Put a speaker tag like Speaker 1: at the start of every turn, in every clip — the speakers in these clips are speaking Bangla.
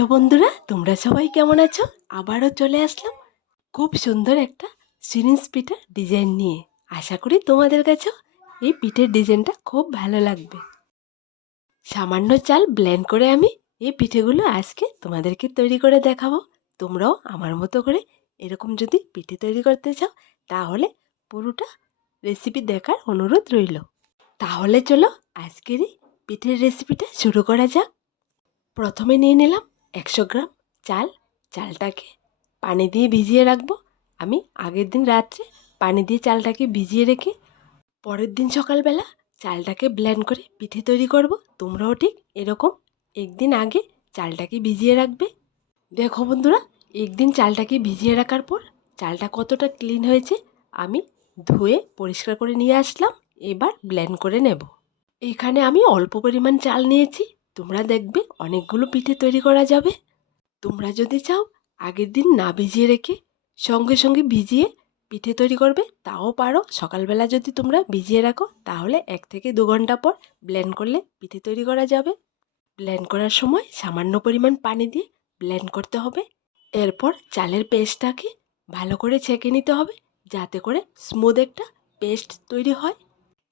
Speaker 1: হ্যালো বন্ধুরা, তোমরা সবাই কেমন আছো? আবারও চলে আসলাম খুব সুন্দর একটা সিরিঞ্জ পিঠার ডিজাইন নিয়ে। আশা করি তোমাদের কাছেও এই পিঠের ডিজাইনটা খুব ভালো লাগবে। সামান্য চাল ব্লেন্ড করে আমি এই পিঠেগুলো আজকে তোমাদেরকে তৈরি করে দেখাবো। তোমরাও আমার মতো করে এরকম যদি পিঠে তৈরি করতে চাও, তাহলে পুরোটা রেসিপি দেখার অনুরোধ রইল। তাহলে চলো আজকের এই পিঠের রেসিপিটা শুরু করা যাক। প্রথমে নিয়ে নিলাম একশো গ্রাম চাল, চালটাকে পানি দিয়ে ভিজিয়ে রাখব। আমি আগের দিন রাত্রে পানি দিয়ে চালটাকে ভিজিয়ে রেখে পরের দিন সকালবেলা চালটাকে ব্লেন্ড করে পিঠে তৈরি করব। তোমরাও ঠিক এরকম একদিন আগে চালটাকে ভিজিয়ে রাখবে। দেখো বন্ধুরা, একদিন চালটাকে ভিজিয়ে রাখার পর চালটা কতটা ক্লিন হয়েছে আমি ধুয়ে পরিষ্কার করে নিয়ে আসলাম। এবার ব্লেন্ড করে নেব। এখানে আমি অল্প পরিমাণ চাল নিয়েছি। তোমরা দেখবে অনেকগুলো পিঠে তৈরি করা যাবে। তোমরা যদি চাও, আগের দিন না ভিজিয়ে রেখে সঙ্গে সঙ্গে ভিজিয়ে পিঠে তৈরি করবে, তাও পারো। সকালবেলা যদি তোমরা ভিজিয়ে রাখো, তাহলে এক থেকে দু ঘণ্টা পর ব্লেন্ড করলে পিঠে তৈরি করা যাবে। ব্লেন্ড করার সময় সামান্য পরিমাণ পানি দিয়ে ব্লেন্ড করতে হবে। এরপর চালের পেস্টটাকে ভালো করে ছেঁকে নিতে হবে, যাতে করে স্মুথ একটা পেস্ট তৈরি হয়।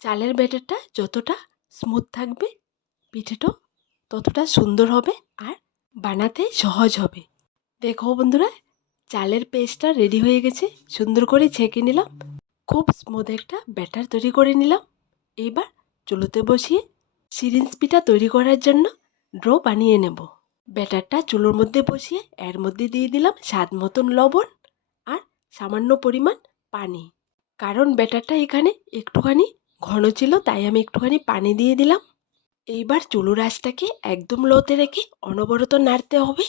Speaker 1: চালের ব্যাটারটা যতটা স্মুথ থাকবে পিঠেটাও ততটা সুন্দর হবে আর বানাতে সহজ হবে। দেখো বন্ধুরা, চালের পেস্টটা রেডি হয়ে গেছে। সুন্দর করে ছেঁকে নিলাম। খুব স্মুথ একটা ব্যাটার তৈরি করে নিলাম। এইবার চুলোতে বসিয়ে সিরিঞ্জ পিঠা তৈরি করার জন্য ড্রো বানিয়ে নেব। ব্যাটারটা চুলোর মধ্যে বসিয়ে এর মধ্যে দিয়ে দিলাম স্বাদ মতন লবণ আর সামান্য পরিমাণ পানি। কারণ ব্যাটারটা এখানে একটুখানি ঘন ছিল, তাই আমি একটুখানি পানি দিয়ে দিলাম। এইবার চুলোর আঁচটাকে একদম লোতে রেখে অনবরত নাড়তে হবে।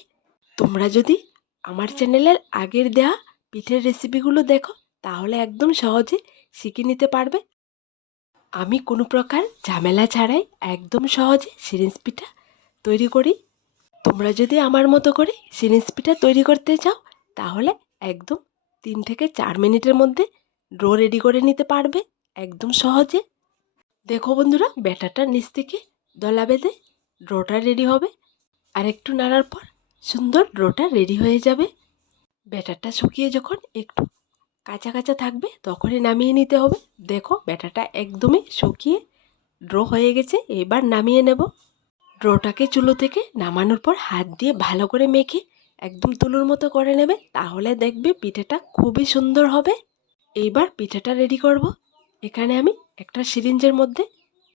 Speaker 1: তোমরা যদি আমার চ্যানেলের আগের দেওয়া পিঠের রেসিপিগুলো দেখো, তাহলে একদম সহজে শিখে নিতে পারবে। আমি কোনো প্রকার ঝামেলা ছাড়াই একদম সহজে সিরিঞ্জ পিঠা তৈরি করি। তোমরা যদি আমার মতো করে সিরিঞ্জ পিঠা তৈরি করতে চাও, তাহলে একদম তিন থেকে চার মিনিটের মধ্যে ড্রো রেডি করে নিতে পারবে, একদম সহজে। দেখো বন্ধুরা, ব্যাটারটা নিচ থেকে দলা বেঁধে ড্রোটা রেডি হবে। আর একটু নাড়ার পর সুন্দর ড্রোটা রেডি হয়ে যাবে। ব্যাটারটা শুকিয়ে যখন একটু কাঁচা কাঁচা থাকবে তখনই নামিয়ে নিতে হবে। দেখো ব্যাটারটা একদমই শুকিয়ে ড্রো হয়ে গেছে, এবার নামিয়ে নেব। ড্রোটাকে চুলো থেকে নামানোর পর হাত দিয়ে ভালো করে মেখে একদম তুলোর মতো করে নেবে, তাহলে দেখবে পিঠেটা খুবই সুন্দর হবে। এইবার পিঠেটা রেডি করব। এখানে আমি একটা সিরিঞ্জের মধ্যে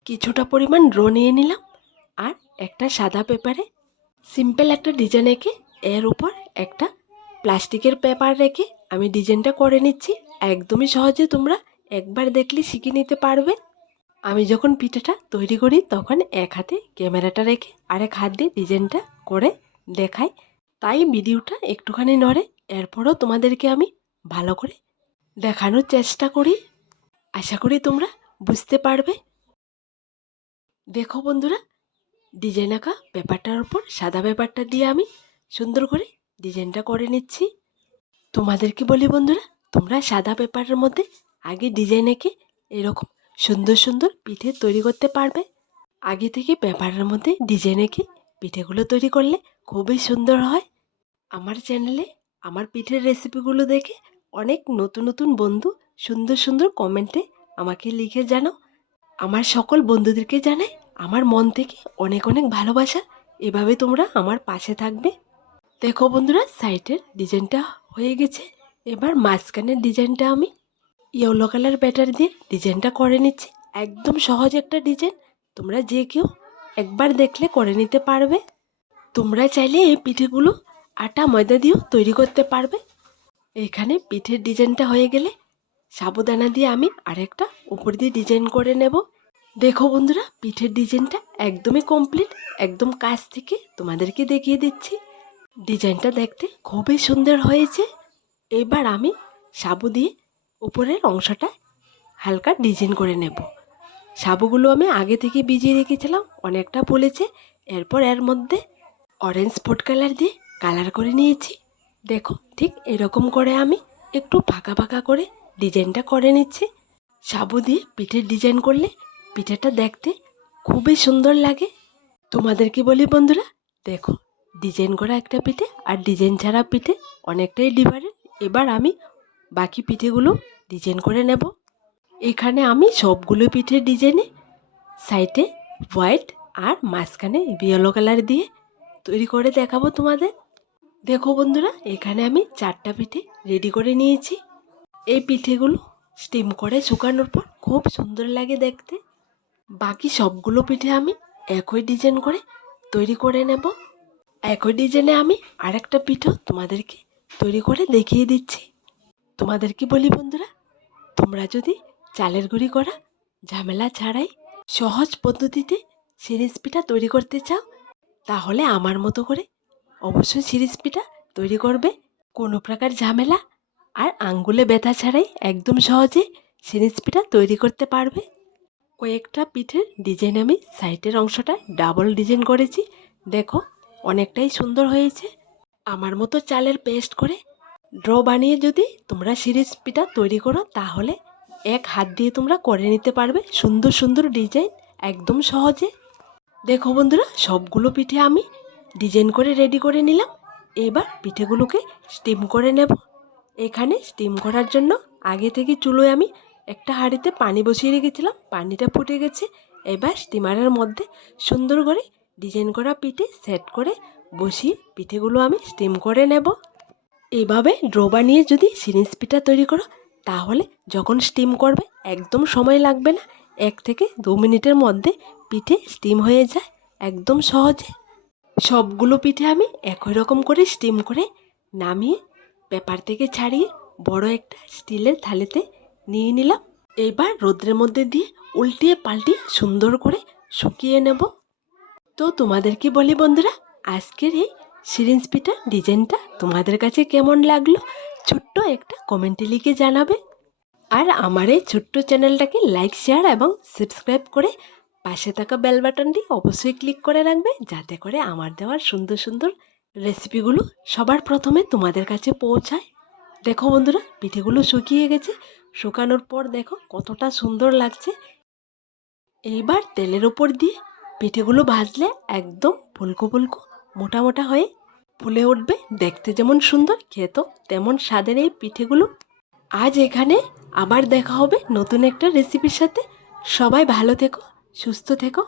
Speaker 1: কিছুটা পরিমাণ ড্রো নিয়ে নিলাম আর একটা সাদা পেপারে সিম্পল একটা ডিজাইন এঁকে এর উপর একটা প্লাস্টিকের পেপার রেখে আমি ডিজাইনটা করে নিচ্ছি। একদমই সহজে তোমরা একবার দেখলে শিখে নিতে পারবে। আমি যখন পিঠাটা তৈরি করি তখন এক হাতে ক্যামেরাটা রেখে আরেক হাত দিয়ে ডিজাইনটা করে দেখাই। তাই ভিডিওটা একটুখানি নড়ে, এরপরও তোমাদেরকে আমি ভালো করে দেখানোর চেষ্টা করি। আশা করি তোমরা বুঝতে পারবে। দেখো বন্ধুরা ডিজাইন আঁকা পেপারটার উপর সাদা পেপারটা দিয়ে আমি সুন্দর করে ডিজাইনটা করে নিচ্ছি। তোমাদেরকে বলি বন্ধুরা, তোমরা সাদা পেপারের মধ্যে আগে ডিজাইন এঁকে এরকম সুন্দর সুন্দর পিঠে তৈরি করতে পারবে। আগে থেকে পেপারের মধ্যে ডিজাইন এঁকে পিঠেগুলো তৈরি করলে খুবই সুন্দর হয়। আমার চ্যানেলে আমার পিঠের রেসিপিগুলো দেখে অনেক নতুন নতুন বন্ধু সুন্দর সুন্দর কমেন্টে আমাকে লিখে জানাও। আমার সকল বন্ধুদেরকে জানাই আমার মন থেকে অনেক অনেক ভালোবাসা। এভাবে তোমরা আমার পাশে থাকবে। দেখো বন্ধুরা সাইডের ডিজাইনটা হয়ে গেছে। এবার মাঝখানের ডিজাইনটা আমি ইয়েলো কালার ব্যাটার দিয়ে ডিজাইনটা করে নিচ্ছি। একদম সহজ একটা ডিজাইন। তোমরা যে কেউ একবার দেখলে করে নিতে পারবে। তোমরা চাইলে এই পিঠেগুলো আটা ময়দা দিয়েও তৈরি করতে পারবে। এখানে পিঠের ডিজাইনটা হয়ে গেলে সাবুদানা দিয়ে আমি আরেকটা উপর দিয়ে ডিজাইন করে নেব। দেখো বন্ধুরা, পিঠের ডিজাইনটা একদমই কমপ্লিট একদম কাছ থেকে তোমাদেরকে দেখিয়ে দিচ্ছি। ডিজাইনটা দেখতে খুবই সুন্দর হয়েছে। এবার আমি সাবু দিয়ে উপরের অংশটা হালকা ডিজাইন করে নেব। সাবুগুলো আমি আগে থেকে ভিজিয়ে রেখেছিলাম, অনেকটা বলেছে এরপর এর মধ্যে অরেঞ্জ ফুড কালার দিয়ে কালার করে নিয়েছি। দেখো, ঠিক এরকম করে আমি একটু ফাঁকা ফাঁকা করে ডিজাইনটা করে নিচ্ছি। সাবু দিয়ে পিঠের ডিজাইন করলে পিঠেটা দেখতে খুবই সুন্দর লাগে। তোমাদের কি বলি বন্ধুরা? দেখো, ডিজাইন করা একটা পিঠে আর ডিজাইন ছাড়া পিঠে অনেকটাই ডিফারেন্ট এবার আমি বাকি পিঠেগুলো ডিজাইন করে নেব। এখানে আমি সবগুলো পিঠের ডিজাইনে সাইডে হোয়াইট আর মাঝখানে ইয়েলো কালার দিয়ে তৈরি করে দেখাবো তোমাদের। দেখো বন্ধুরা, এখানে আমি চারটা পিঠে রেডি করে নিয়েছি। এই পিঠেগুলো স্টিম করে শুকানোর পর খুব সুন্দর লাগে দেখতে। বাকি সবগুলো পিঠে আমি একই ডিজাইন করে তৈরি করে নেব। একই ডিজাইনে আমি আরেকটা পিঠেও তোমাদেরকে তৈরি করে দেখিয়ে দিচ্ছি। তোমাদেরকে বলি বন্ধুরা? তোমরা যদি চালের গুঁড়ি করা, ঝামেলা ছাড়াই সহজ পদ্ধতিতে সিরিজ পিঠা তৈরি করতে চাও, তাহলে আমার মতো করে অবশ্যই সিরিজ পিঠা তৈরি করবে। কোনো প্রকার ঝামেলা আর আঙ্গুলে ব্যথা ছাড়াই একদম সহজে সিরিজ পিঠা তৈরি করতে পারবে। কয়েকটা পিঠের ডিজাইন আমি সাইডের অংশটা ডাবল ডিজাইন করেছি। দেখো, অনেকটাই সুন্দর হয়েছে। আমার মতো চালের পেস্ট করে ড্র বানিয়ে যদি তোমরা সিরিজ পিঠা তৈরি করো, তাহলে এক হাত দিয়ে তোমরা করে নিতে পারবে। সুন্দর সুন্দর ডিজাইন, একদম সহজে। দেখো বন্ধুরা, সবগুলো পিঠে আমি ডিজাইন করে রেডি করে নিলাম। এবার পিঠেগুলোকে স্টিম করে নেব। এখানে স্টিম করার জন্য আগে থেকে চুলোয় আমি একটা হাঁড়িতে পানি বসিয়ে রেখেছিলাম। পানিটা ফুটে গেছে। এবার স্টিমারের মধ্যে সুন্দর করে ডিজাইন করা পিঠে সেট করে বসিয়ে পিঠেগুলো আমি স্টিম করে নেব। এভাবে ড্রো বানিয়ে যদি সিরিজ পিঠা তৈরি করো, তাহলে যখন স্টিম করবে, একদম সময় লাগবে না। এক থেকে দু মিনিটের মধ্যে পিঠে স্টিম হয়ে যায় একদম সহজে। সবগুলো পিঠে আমি একই রকম করে স্টিম করে নামিয়ে পেপার থেকে ছাড়িয়ে বড় একটা স্টিলের থালিতে নিয়ে নিলাম। এবার রোদ্রের মধ্যে দিয়ে উল্টিয়ে পাল্টিয়ে সুন্দর করে শুকিয়ে নেব। তো তোমাদেরকে বলি বন্ধুরা, আজকের এই সিরিঞ্জ পিঠা ডিজাইনটা তোমাদের কাছে কেমন লাগল ছোট্ট একটা কমেন্টে লিখে জানাবে। আর আমার এই ছোট্ট চ্যানেলটাকে লাইক, শেয়ার এবং সাবস্ক্রাইব করে পাশে থাকা বেল বাটনটি অবশ্যই ক্লিক করে রাখবে, যাতে করে আমার দেওয়ার সুন্দর সুন্দর রেসিপিগুলো সবার প্রথমে তোমাদের কাছে পৌঁছায়। দেখো বন্ধুরা, পিঠেগুলো শুকিয়ে গেছে। শুকানোর পর দেখো কতটা সুন্দর লাগছে। এইবার তেলের ওপর দিয়ে পিঠেগুলো ভাজলে একদম ফুলকো ফুলকো, মোটা মোটা হয়ে ফুলে উঠবে। দেখতে যেমন সুন্দর খেতো তেমন স্বাদের এই পিঠেগুলো। আজ এখানে আবার দেখা হবে নতুন একটা রেসিপির সাথে। সবাই ভালো থেকো, সুস্থ থেকো।